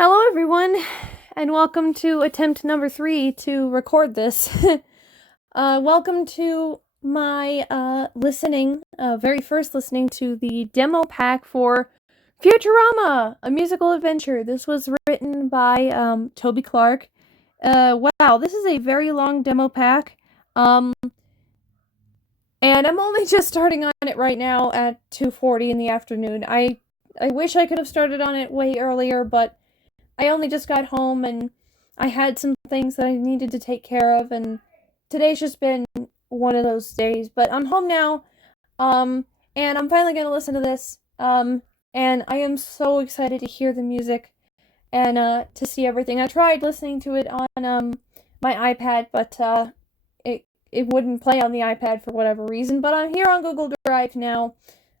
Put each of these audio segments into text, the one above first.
Hello, everyone, and welcome to attempt number 3 to record this. Welcome to my very first listening to the demo pack for Futurama, a musical adventure. This was written by Toby Clark. Wow, this is a very long demo pack. And I'm only just starting on it right now at 2:40 in the afternoon. I wish I could have started on it way earlier, but I only just got home and I had some things that I needed to take care of, and today's just been one of those days. But I'm home now, and I'm finally gonna listen to this, and I am so excited to hear the music and to see everything. I tried listening to it on my iPad, but it wouldn't play on the iPad for whatever reason. But I'm here on Google Drive now,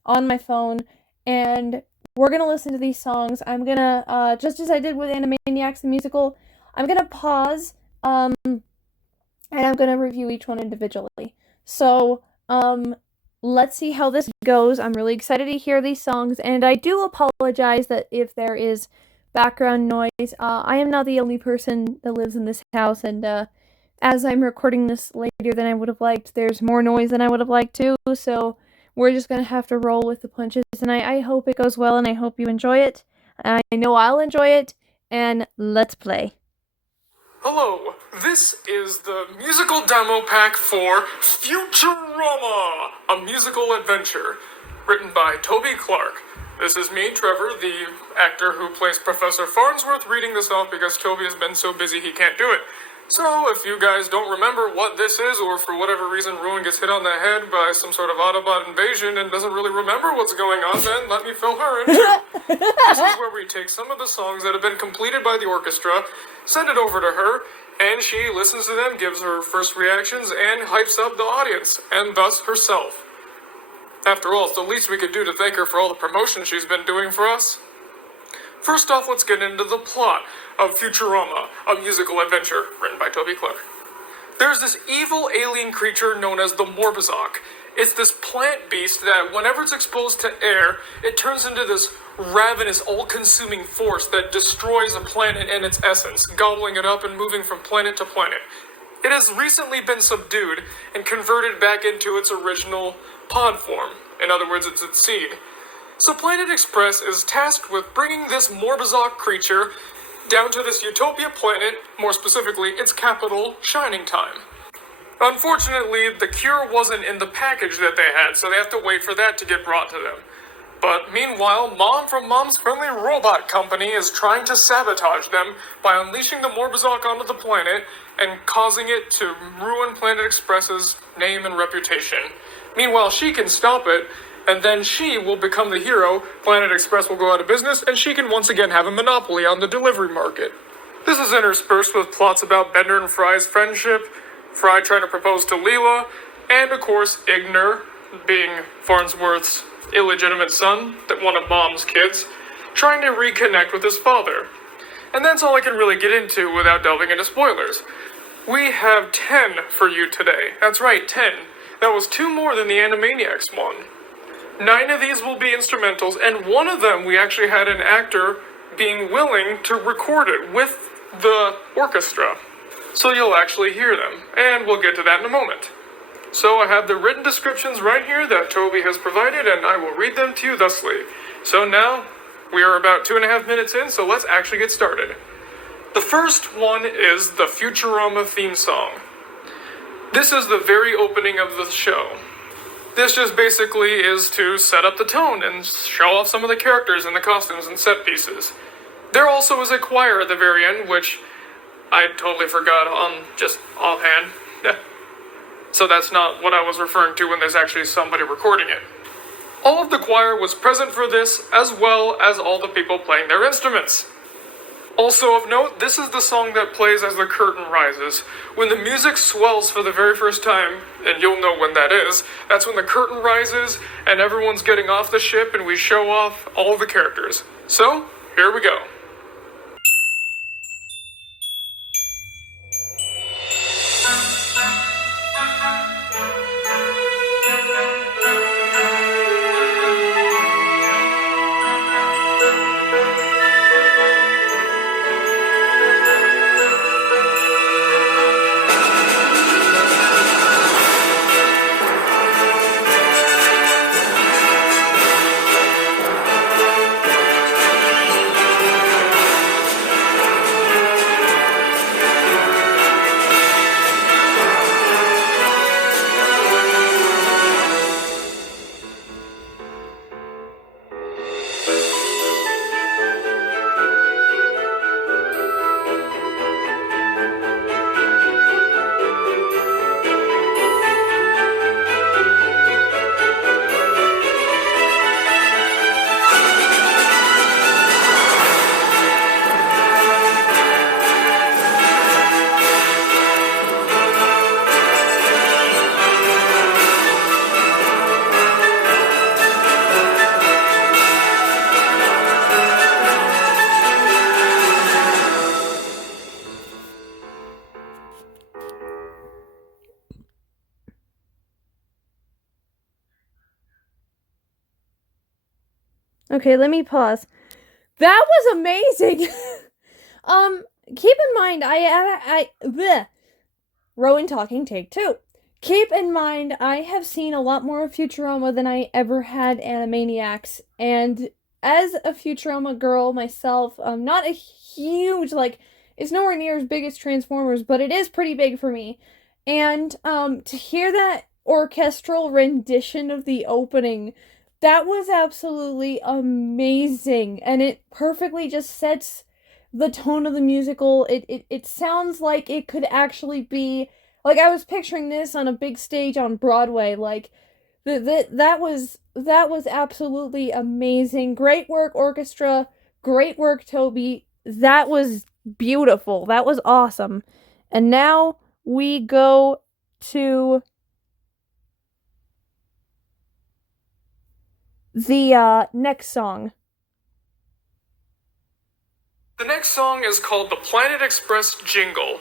on my phone, and we're gonna listen to these songs. I'm gonna, just as I did with Animaniacs the musical, I'm gonna pause, and I'm gonna review each one individually. So, let's see how this goes. I'm really excited to hear these songs, and I do apologize that if there is background noise. I am not the only person that lives in this house, and, as I'm recording this later than I would have liked, there's more noise than I would have liked too, so we're just gonna have to roll with the punches, and I hope it goes well, and I hope you enjoy it. I know I'll enjoy it, and let's play. Hello, this is the musical demo pack for Futurama, a musical adventure, written by Toby Clark. This is me, Trevor, the actor who plays Professor Farnsworth, reading this off because Toby has been so busy he can't do it. So, if you guys don't remember what this is, or for whatever reason Ruin gets hit on the head by some sort of Autobot invasion and doesn't really remember what's going on, then let me fill her in too. This is where we take some of the songs that have been completed by the orchestra, send it over to her, and she listens to them, gives her first reactions, and hypes up the audience, and thus herself. After all, it's the least we could do to thank her for all the promotion she's been doing for us. First off, let's get into the plot of Futurama, a musical adventure written by Toby Clark. There's this evil alien creature known as the Morbazok. It's this plant beast that, whenever it's exposed to air, it turns into this ravenous, all-consuming force that destroys a planet in its essence, gobbling it up and moving from planet to planet. It has recently been subdued and converted back into its original pod form. In other words, it's its seed. So Planet Express is tasked with bringing this Morbazok creature down to this Utopia planet, more specifically, its capital, Shining Time. Unfortunately, the cure wasn't in the package that they had, so they have to wait for that to get brought to them. But meanwhile, Mom from Mom's Friendly Robot Company is trying to sabotage them by unleashing the Morbazok onto the planet and causing it to ruin Planet Express's name and reputation. Meanwhile, she can stop it, and then she will become the hero, Planet Express will go out of business, and she can once again have a monopoly on the delivery market. This is interspersed with plots about Bender and Fry's friendship, Fry trying to propose to Leela, and of course Igner, being Farnsworth's illegitimate son, one of Mom's kids, trying to reconnect with his father. And that's all I can really get into without delving into spoilers. We have 10 for you today. That's right, 10. That was 2 more than the Animaniacs one. 9 of these will be instrumentals, and one of them we actually had an actor being willing to record it with the orchestra. So you'll actually hear them, and we'll get to that in a moment. So I have the written descriptions right here that Toby has provided, and I will read them to you thusly. So now, we are about 2.5 minutes in, so let's actually get started. The first one is the Futurama theme song. This is the very opening of the show. This just basically is to set up the tone and show off some of the characters and the costumes and set pieces. There also is a choir at the very end, which I totally forgot on just offhand. So that's not what I was referring to when there's actually somebody recording it. All of the choir was present for this, as well as all the people playing their instruments. Also of note, this is the song that plays as the curtain rises. When the music swells for the very first time, and you'll know when that is, that's when the curtain rises and everyone's getting off the ship and we show off all the characters. So, here we go. Okay, let me pause. That was amazing. Keep in mind, bleh. Rowan talking, take two. Keep in mind, I have seen a lot more of Futurama than I ever had Animaniacs, and as a Futurama girl myself, not a huge, like, it's nowhere near as big as Transformers, but it is pretty big for me. And, to hear that orchestral rendition of the opening, that was absolutely amazing, and it perfectly just sets the tone of the musical. It sounds like it could actually be like I was picturing this on a big stage on Broadway. Like that was absolutely amazing. Great work, orchestra. Great work, Toby. That was beautiful. That was awesome. And now we go to the next song. The next song is called the Planet Express Jingle.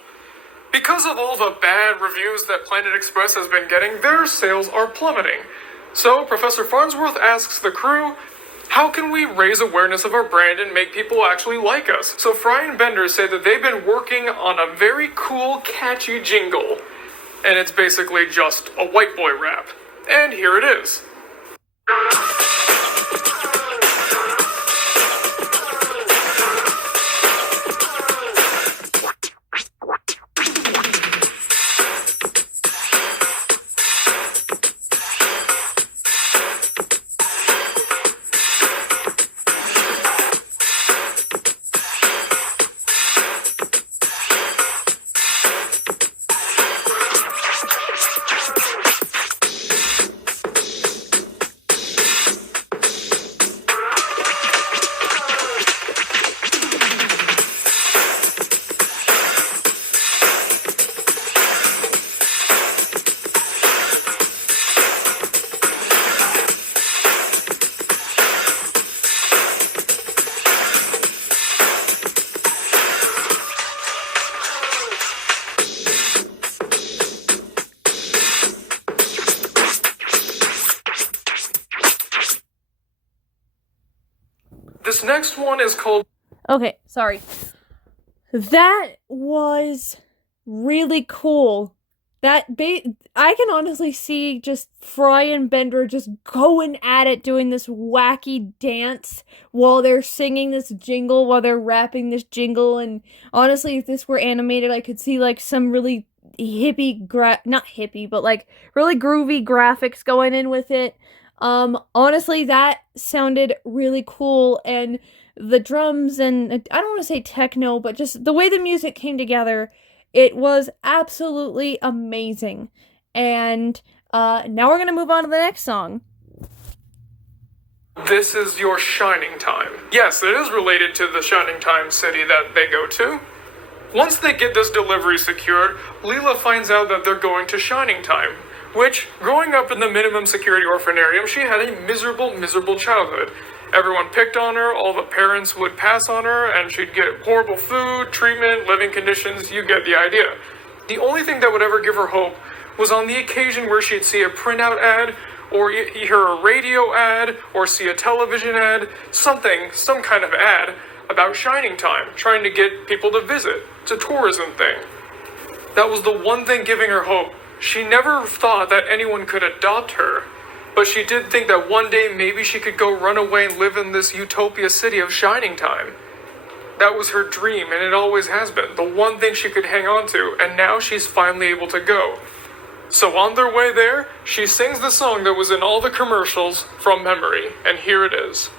Because of all the bad reviews that Planet Express has been getting, their sales are plummeting. So Professor Farnsworth asks the crew, how can we raise awareness of our brand and make people actually like us? So Fry and Bender say that they've been working on a very cool, catchy jingle. And it's basically just a white boy rap. And here it is. This next one is called... Okay, sorry. That was really cool. I can honestly see just Fry and Bender just going at it, doing this wacky dance while they're singing this jingle, while they're rapping this jingle. And honestly, if this were animated, I could see like some really not hippie, but like really groovy graphics going in with it. Honestly, that sounded really cool, and the drums and I don't want to say techno, but just the way the music came together, it was absolutely amazing. And now we're gonna move on to the next song. This is your shining time. Yes, it is related to the shining time city that they go to. Once they get this delivery secured, Leela finds out that they're going to Shining Time, which, growing up in the minimum security orphanarium, she had a miserable childhood. Everyone picked on her, all the parents would pass on her, and she'd get horrible food, treatment, living conditions, you get the idea. The only thing that would ever give her hope was on the occasion where she'd see a printout ad, or hear a radio ad, or see a television ad, some kind of ad about Shining Time, trying to get people to visit. It's a tourism thing. That was the one thing giving her hope. She never thought that anyone could adopt her, but she did think that one day maybe she could go run away and live in this utopia city of Shining Time. That was her dream, and it always has been, the one thing she could hang on to, and now she's finally able to go. So on their way there, she sings the song that was in all the commercials from memory, and here it is.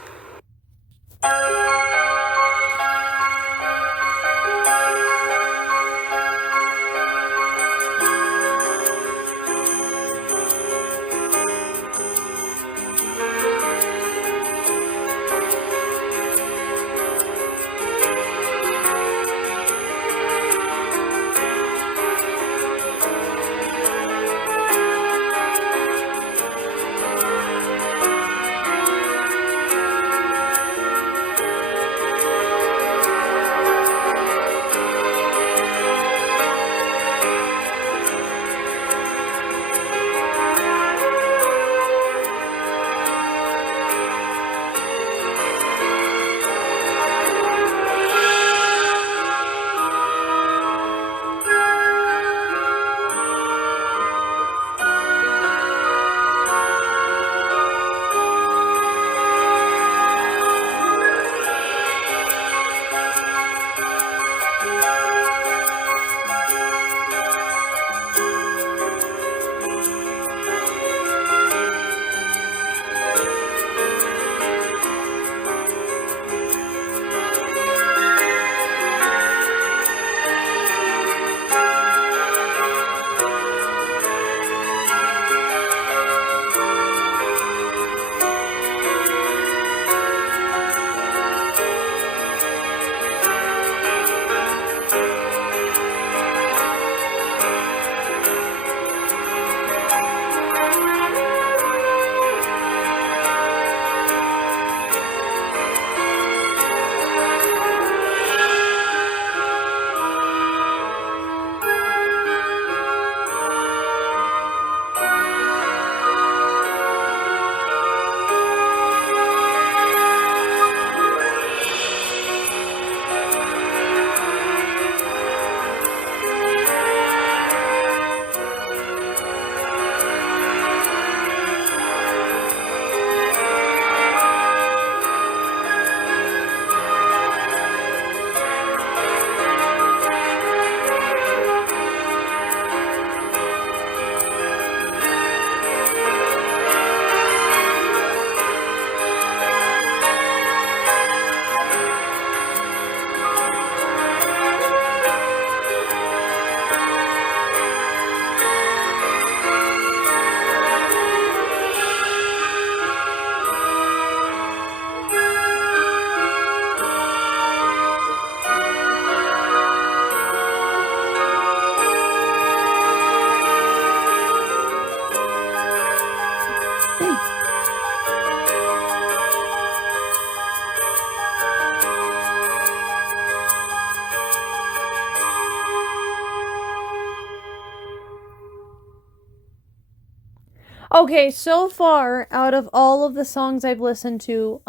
Okay, so far, out of all of the songs I've listened to,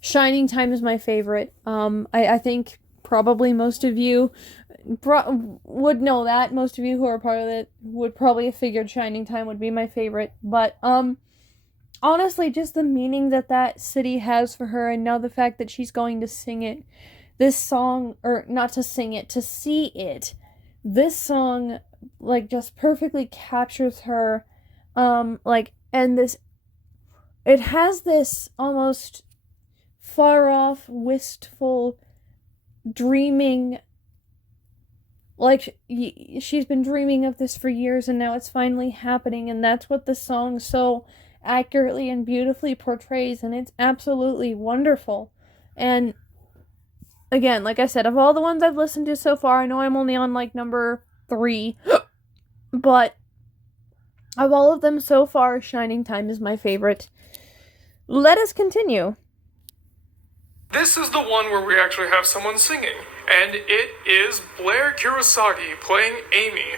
Shining Time is my favorite. I think probably most of you would know that. Most of you who are part of it would probably have figured Shining Time would be my favorite. But, honestly, just the meaning that that city has for her, and now the fact that she's going to sing it. This song, or not to sing it, to see it. This song, like, just perfectly captures her. And this, it has this almost far off, wistful, dreaming, like, she's been dreaming of this for years and now it's finally happening, and that's what the song so accurately and beautifully portrays, and it's absolutely wonderful. And again, like I said, of all the ones I've listened to so far, I know I'm only on, like, number 3, but of all of them so far, Shining Time is my favorite. Let us continue. This is the one where we actually have someone singing, and it is Blair Kurosagi playing Amy.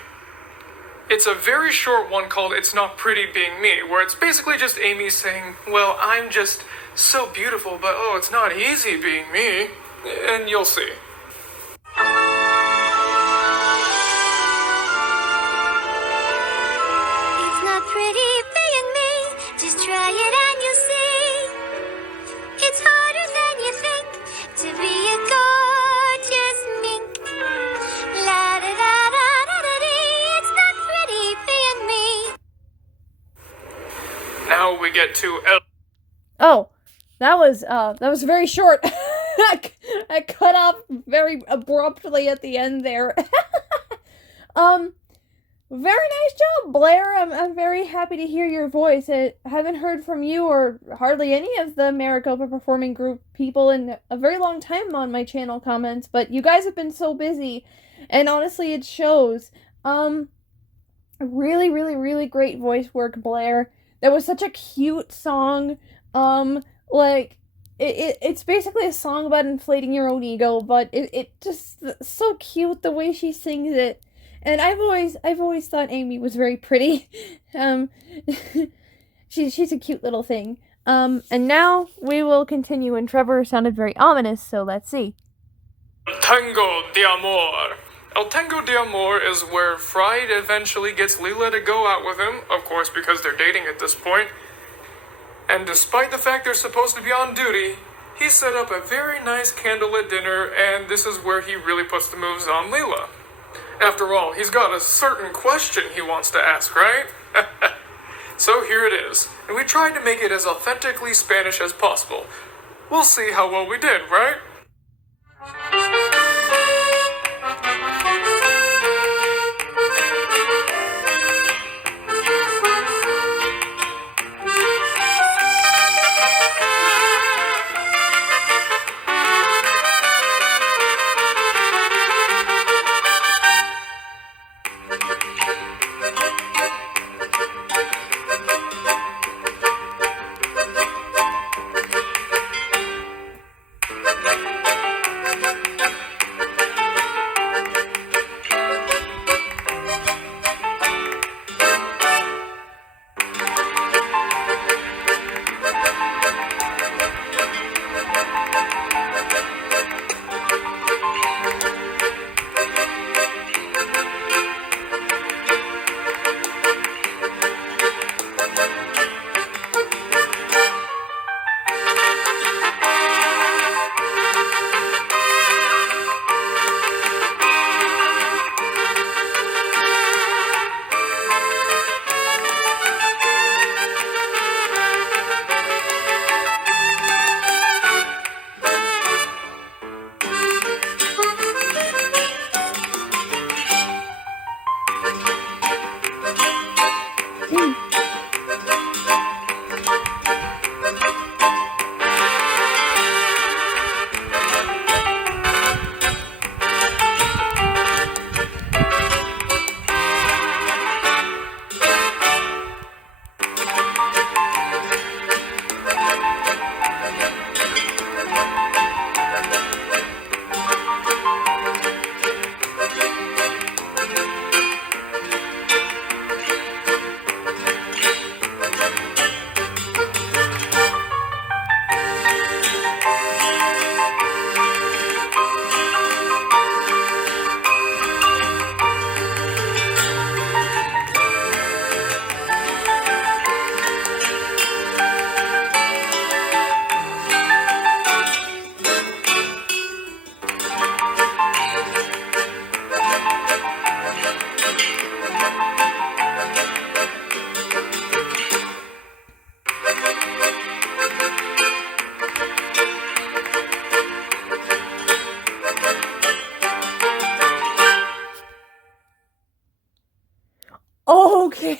It's a very short one called It's Not Pretty Being Me, where it's basically just Amy saying, well, I'm just so beautiful, but oh, it's not easy being me. And you'll see. It's not pretty being me, just try it and you'll see. It's harder than you think to be a gorgeous mink. La da da da da da dee. It's not pretty being me. Now we get to Oh, that was very short. I cut off very abruptly at the end there. Very nice job, Blair. I'm very happy to hear your voice. I haven't heard from you or hardly any of the Maricopa Performing Group people in a very long time on my channel comments, but you guys have been so busy, and honestly, it shows. Really, really, really great voice work, Blair. That was such a cute song. It's basically a song about inflating your own ego, but it just so cute the way she sings it. And I've always thought Amy was very pretty. She's a cute little thing. And now we will continue, and Trevor sounded very ominous, so let's see. Tango de Amor. El Tango de Amor is where Fried eventually gets Leela to go out with him, of course because they're dating at this point. And despite the fact they're supposed to be on duty, he set up a very nice candlelit dinner, and this is where he really puts the moves on Leela. After all, he's got a certain question he wants to ask, right? So here it is, and we tried to make it as authentically Spanish as possible. We'll see how well we did, right?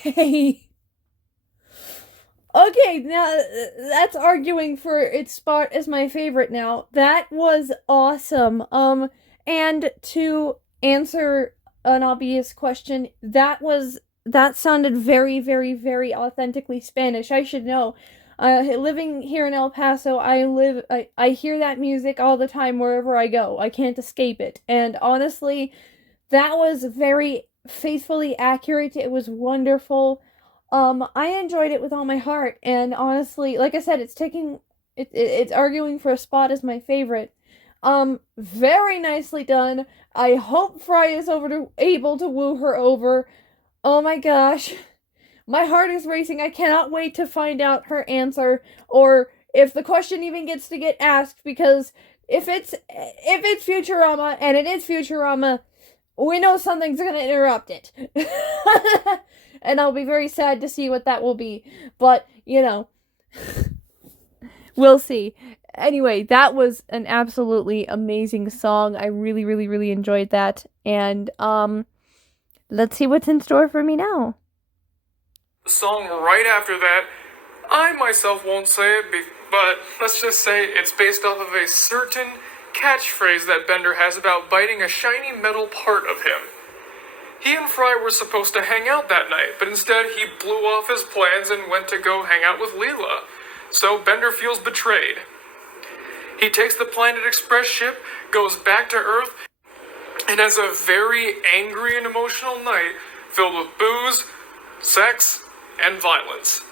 Okay. Okay, now that's arguing for its spot as my favorite now. That was awesome. And to answer an obvious question, that sounded very, very, very authentically Spanish. I should know. Living here in El Paso, I hear that music all the time wherever I go. I can't escape it. And honestly, that was very faithfully accurate. It was wonderful. I enjoyed it with all my heart, and honestly, like I said, it's arguing for a spot as my favorite. Very nicely done. I hope Fry is able to woo her over. Oh my gosh. My heart is racing. I cannot wait to find out her answer, or if the question even gets to get asked, because if it's Futurama, and it is Futurama, we know something's gonna interrupt it. And I'll be very sad to see what that will be. But, we'll see. Anyway, that was an absolutely amazing song. I really, really, really enjoyed that. And, let's see what's in store for me now. The song right after that, I myself won't say it, but let's just say it's based off of a certain catchphrase that Bender has about biting a shiny metal part of him. He and Fry were supposed to hang out that night, but instead he blew off his plans and went to go hang out with Leela. So Bender feels betrayed. He takes the Planet Express ship, goes back to Earth, and has a very angry and emotional night filled with booze, sex, and violence.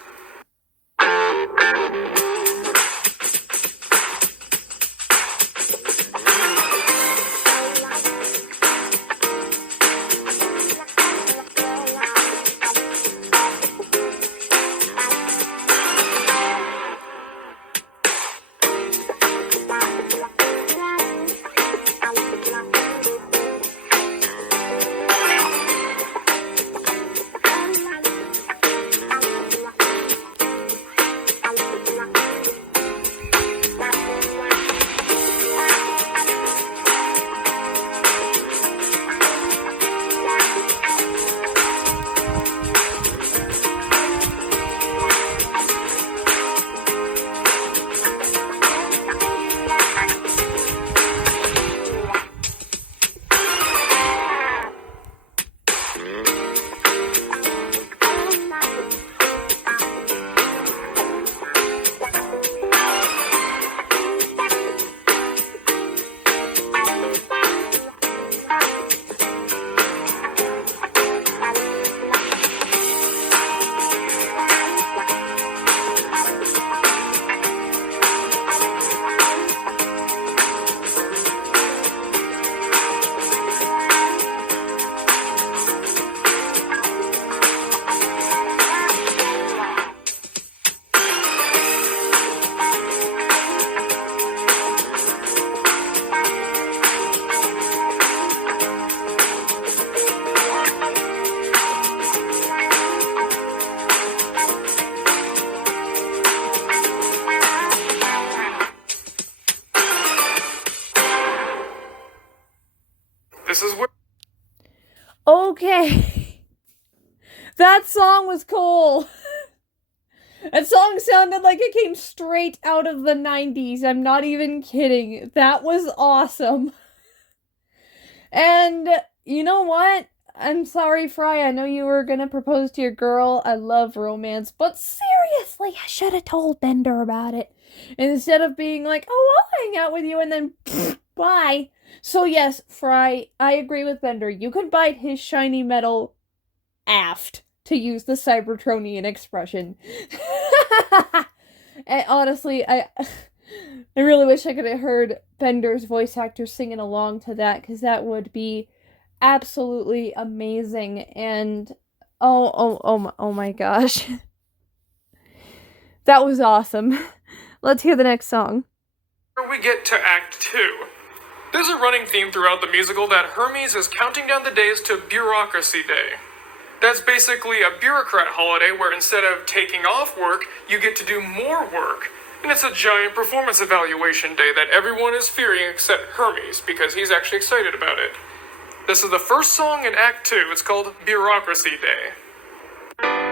This is where... Okay. That song was cool. That song sounded like it came straight out of the 90s. I'm not even kidding. That was awesome. And you know what? I'm sorry, Fry. I know you were gonna propose to your girl. I love romance. But seriously, I should have told Bender about it. Instead of being like, oh, I'll hang out with you, and then, bye. So yes, Fry, I agree with Bender. You could bite his shiny metal aft, to use the Cybertronian expression. And honestly, I really wish I could have heard Bender's voice actor singing along to that, because that would be absolutely amazing. And oh my gosh. That was awesome. Let's hear the next song. We get to Act 2. There's a running theme throughout the musical that Hermes is counting down the days to Bureaucracy Day. That's basically a bureaucrat holiday where instead of taking off work, you get to do more work. And it's a giant performance evaluation day that everyone is fearing except Hermes, because he's actually excited about it. This is the first song in Act 2. It's called Bureaucracy Day.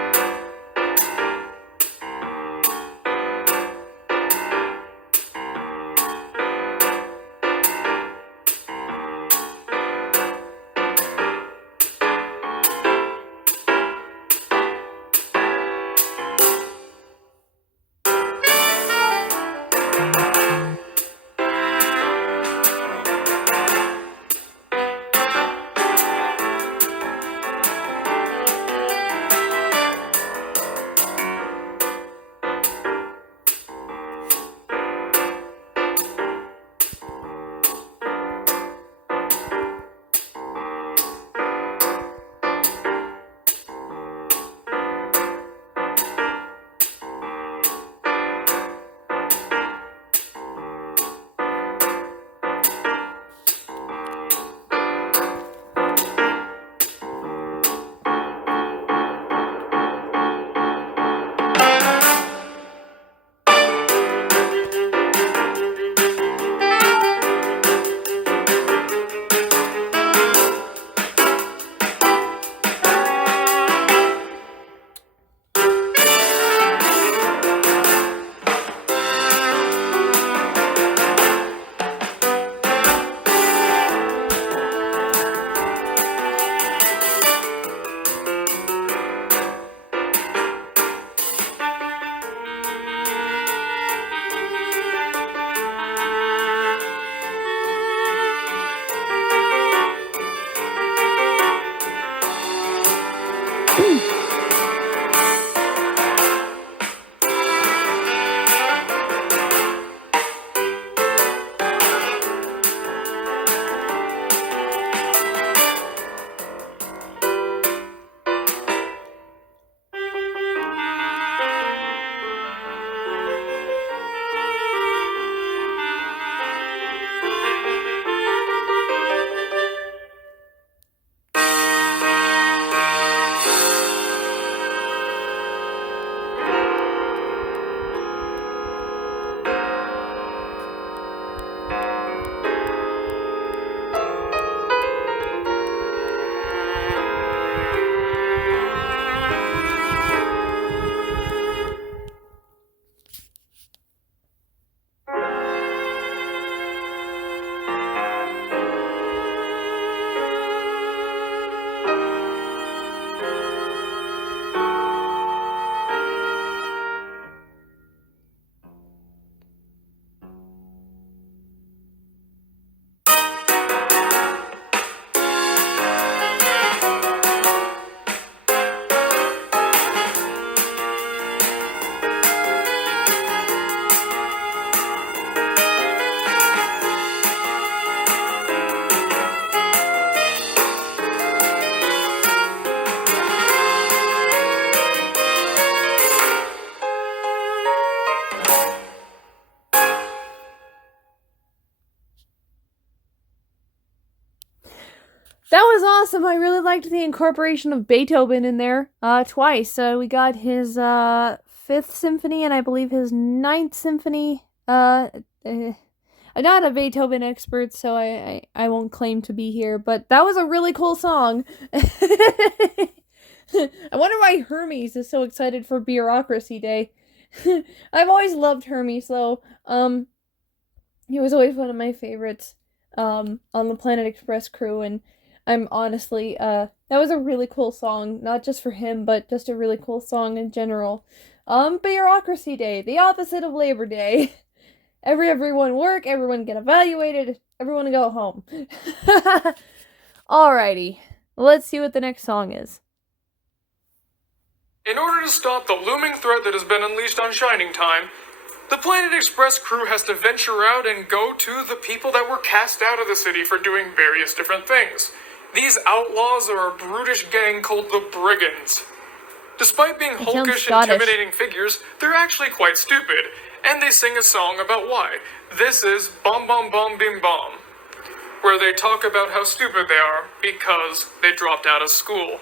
That was awesome. I really liked the incorporation of Beethoven in there twice. We got his Fifth Symphony and I believe his Ninth Symphony. I'm not a Beethoven expert, so I won't claim to be here, but that was a really cool song. I wonder why Hermes is so excited for Bureaucracy Day. I've always loved Hermes, though. He was always one of my favorites on the Planet Express crew, and I'm honestly, that was a really cool song, not just for him, but just a really cool song in general. Bureaucracy Day, the opposite of Labor Day. Everyone work, everyone get evaluated, everyone go home. Alrighty, let's see what the next song is. In order to stop the looming threat that has been unleashed on Shining Time, the Planet Express crew has to venture out and go to the people that were cast out of the city for doing various different things. These outlaws are a brutish gang called the Brigands. Despite being hulkish, intimidating figures, they're actually quite stupid, and they sing a song about why. This is Bom Bom Bom Bim Bom, where they talk about how stupid they are because they dropped out of school.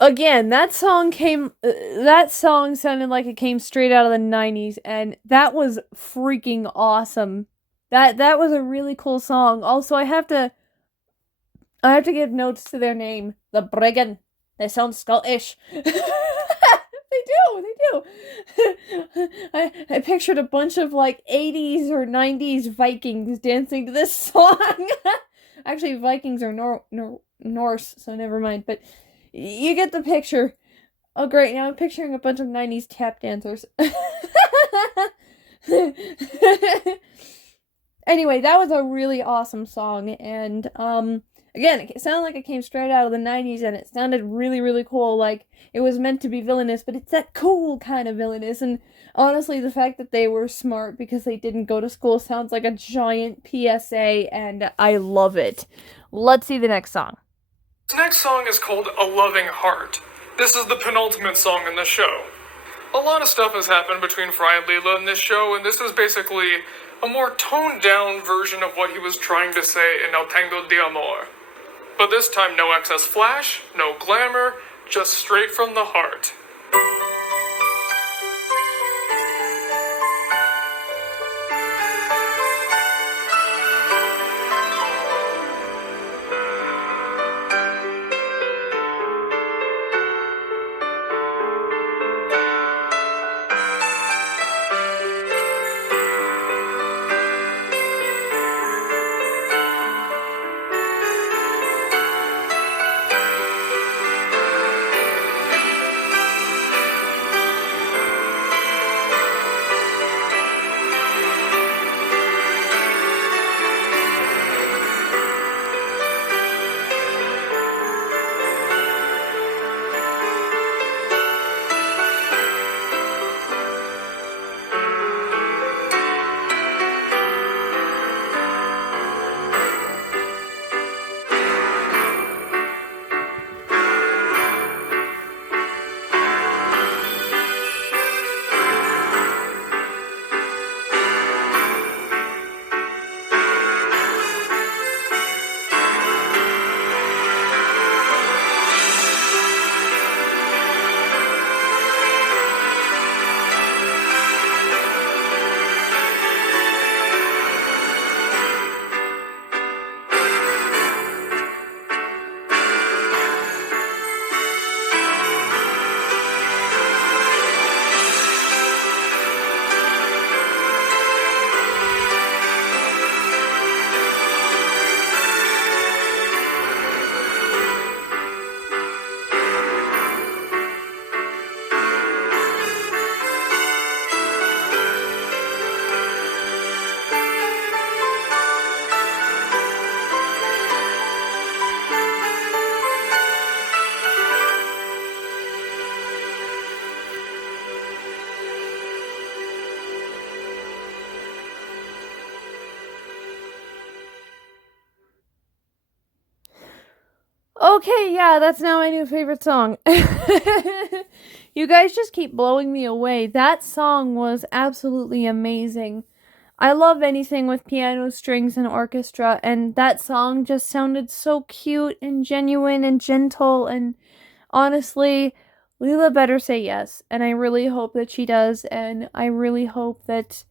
Again, that song sounded like it came straight out of the 90s, and that was freaking awesome. That was a really cool song. Also, I have to give notes to their name. The Brigand. They sound Scottish. They do. I pictured a bunch of like 80s or 90s Vikings dancing to this song. Actually, Vikings are Norse, so never mind, but you get the picture. Oh, great. Now I'm picturing a bunch of 90s tap dancers. Anyway, that was a really awesome song. And, again, it sounded like it came straight out of the 90s, and it sounded really, really cool. Like, it was meant to be villainous, but it's that cool kind of villainous. And honestly, the fact that they were smart because they didn't go to school sounds like a giant PSA, and I love it. Let's see the next song. This next song is called A Loving Heart. This is the penultimate song in the show. A lot of stuff has happened between Fry and Leela in this show, and this is basically a more toned-down version of what he was trying to say in El Tango de Amor. But this time, no excess flash, no glamour, just straight from the heart. Okay, yeah, that's now my new favorite song. You guys just keep blowing me away. That song was absolutely amazing. I love anything with piano, strings, and orchestra, and that song just sounded so cute and genuine and gentle, and honestly, Leela better say yes, and I really hope that she does, and I really hope that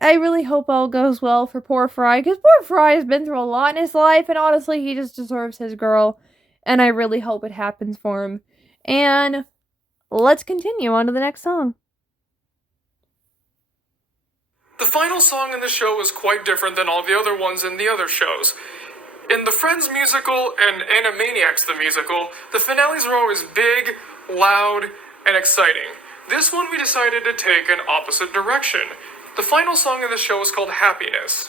I really hope all goes well for poor Fry, because poor Fry has been through a lot in his life, and honestly, he just deserves his girl, and I really hope it happens for him. And let's continue on to the next song. The final song in the show is quite different than all the other ones in the other shows. In the Friends musical and Animaniacs the musical, the finales are always big, loud, and exciting. This one we decided to take an opposite direction. The final song in the show is called Happiness.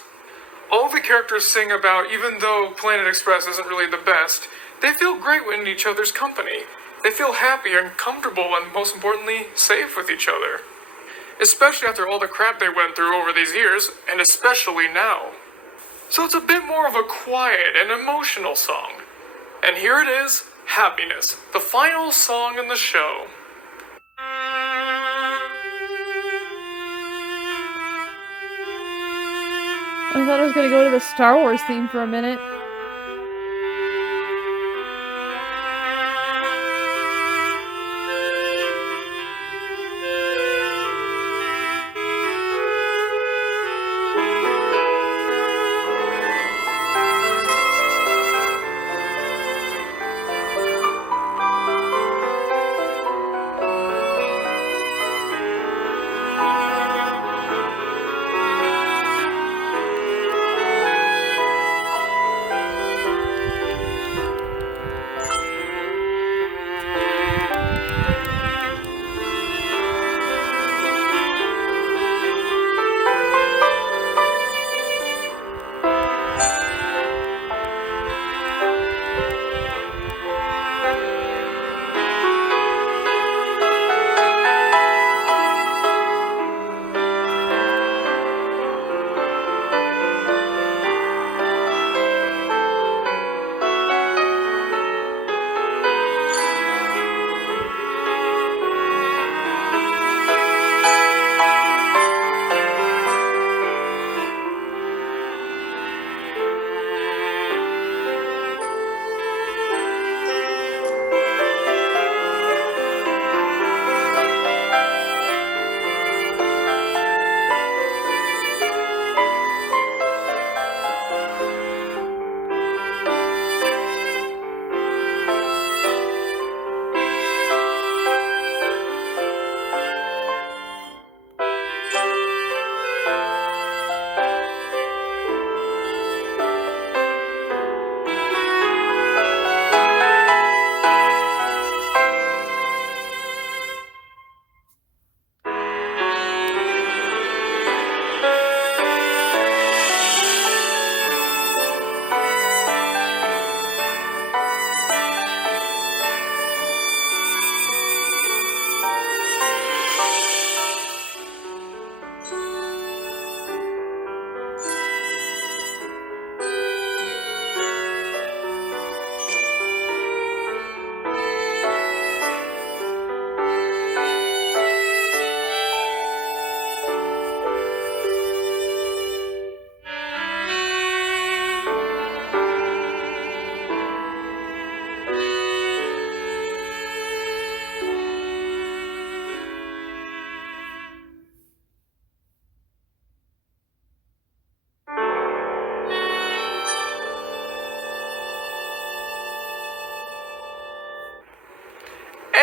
All the characters sing about, even though Planet Express isn't really the best, they feel great when in each other's company. They feel happy and comfortable and, most importantly, safe with each other. Especially after all the crap they went through over these years, and especially now. So it's a bit more of a quiet and emotional song. And here it is, Happiness, the final song in the show. I thought I was gonna go to the Star Wars theme for a minute.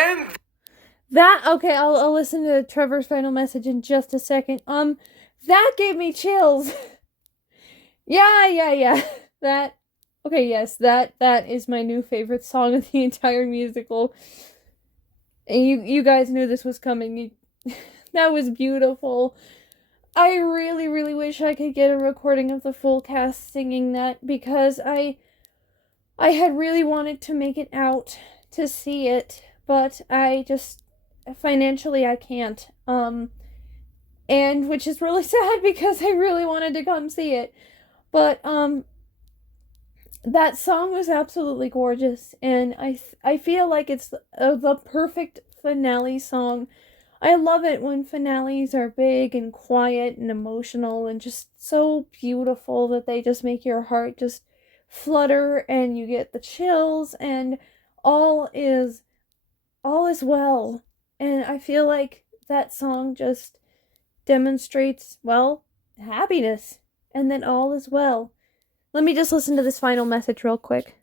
And Okay, I'll listen to Trevor's final message in just a second. That gave me chills. Yeah. Okay, yes, that is my new favorite song of the entire musical. And you guys knew this was coming. That was beautiful. I really, really wish I could get a recording of the full cast singing that, because I had really wanted to make it out to see it, but I just financially I can't. And which is really sad because I really wanted to come see it. But that song was absolutely gorgeous, and I feel like it's the perfect finale song. I love it when finales are big and quiet and emotional and just so beautiful that they just make your heart just flutter and you get the chills and all is well. And I feel like that song just demonstrates, well, happiness and that all is well. Let me just listen to this final message real quick.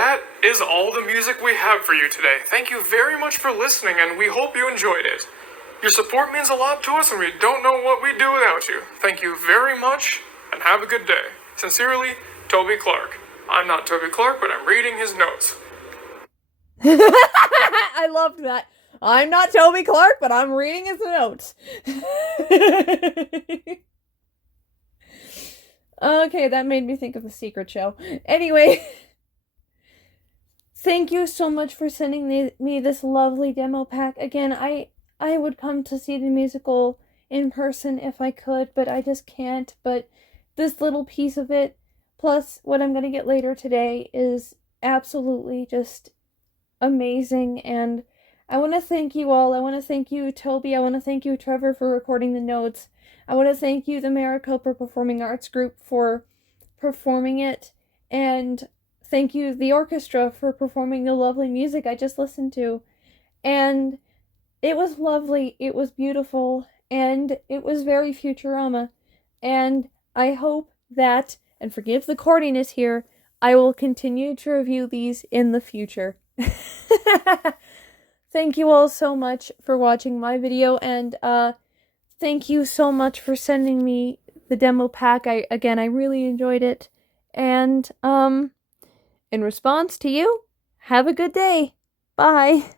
that is all the music we have for you today. Thank you very much for listening, and we hope you enjoyed it. Your support means a lot to us, and we don't know what we'd do without you. Thank you very much, and have a good day. Sincerely, Toby Clark. I'm not Toby Clark, but I'm reading his notes. I loved that. I'm not Toby Clark, but I'm reading his notes. Okay, that made me think of The Secret Show. Anyway, thank you so much for sending me this lovely demo pack. Again, I would come to see the musical in person if I could, but I just can't. But this little piece of it, plus what I'm going to get later today, is absolutely just amazing. And I want to thank you all. I want to thank you, Toby. I want to thank you, Trevor, for recording the notes. I want to thank you, the Maricopa Performing Arts Group, for performing it. And thank you, the orchestra, for performing the lovely music I just listened to. And it was lovely. It was beautiful. And it was very Futurama. And I hope that, and forgive the cordiness here, I will continue to review these in the future. Thank you all so much for watching my video, and thank you so much for sending me the demo pack. I really enjoyed it. And in response to you, have a good day. Bye.